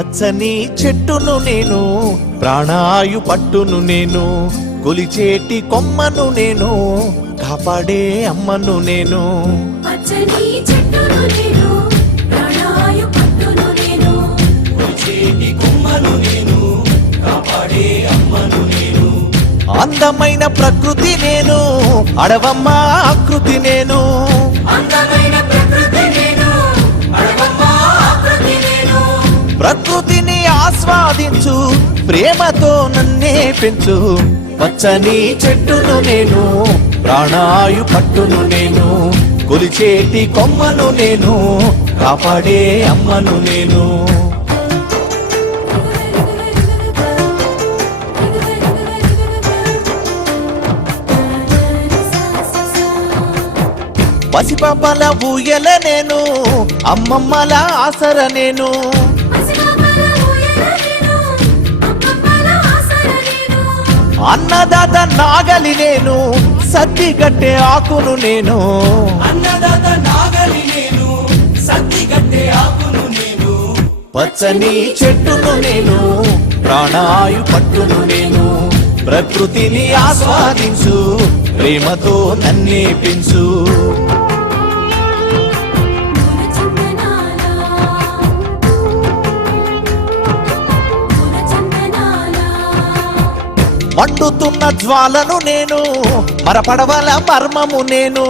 పచ్చని చెట్టును నేను, ప్రాణాయు పట్టును నేను, కొలిచేటి కొమ్మను నేను, కాపాడే అమ్మను నేను. పచ్చని చెట్టును నేను, ప్రాణాయు పట్టును నేను, కొలిచేటి కొమ్మను నేను, కాపాడే అమ్మను నేను. అందమైన ప్రకృతి నేను, అడవమ్మ ఆకృతి నేను. అందమైన ప్రకృతి నేను, అడవమ్మ ఆకృతి నేను. ప్రకృతిని ఆస్వాదించు, ప్రేమతో నన్నే పెంచు. పచ్చని చెట్టును నేను, ప్రాణాయు పట్టును నేను, కొలిచేటి కొమ్మను నేను, కాపాడే అమ్మను నేను. పసిపాపల ఊయల నేను, అమ్మమ్మల ఆసర నేను. పసిపాపల ఊయల నేను, అమ్మమ్మల ఆసర నేను. అన్నదాత నాగలి నేను, సద్ది గట్టే ఆకును నేను. అన్నదాత నాగలి నేను, సత్తి గట్టే ఆకును నేను. పచ్చని చెట్టును నేను, ప్రాణాయు పట్టును నేను, ప్రకృతిని ఆస్వాదించు, ప్రేమతో నన్నే పెంచు. మండుతున్న జ్వాలను నేను, మరపడవల మర్మము నేను.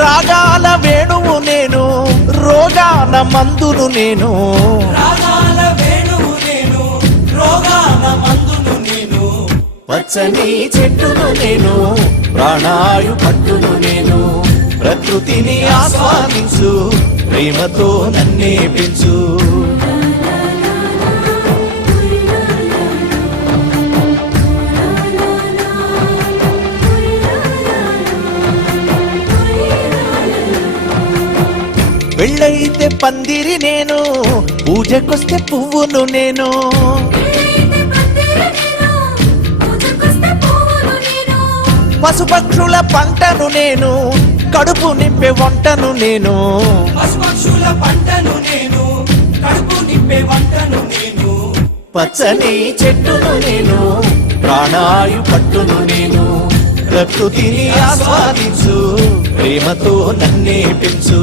రాగాల వేణువు నేను, రోగాల మందును నేను. రాగాల వేణువు నేను, రోగాల మందును నేను. పచ్చని చెట్టును నేను, ప్రాణాయు పట్టును నేను, ప్రకృతిని ఆస్వాదించు, ప్రేమతో నన్నే పెంచు. పెళ్ళైతే పందిరి నేను, పూజకొస్తే పువ్వును నేను. పశుపక్షుల పంటను నేను, కడుపు నింపే వంటను నేను. పశుపక్షుల పంటను నేను, కడుపు నింపే వంటను నేను. పచ్చని చెట్టును నేను, ప్రాణాయు పట్టును నేను, ప్రకృతిని ఆస్వాదించు, ప్రేమతో నన్నే పెంచు.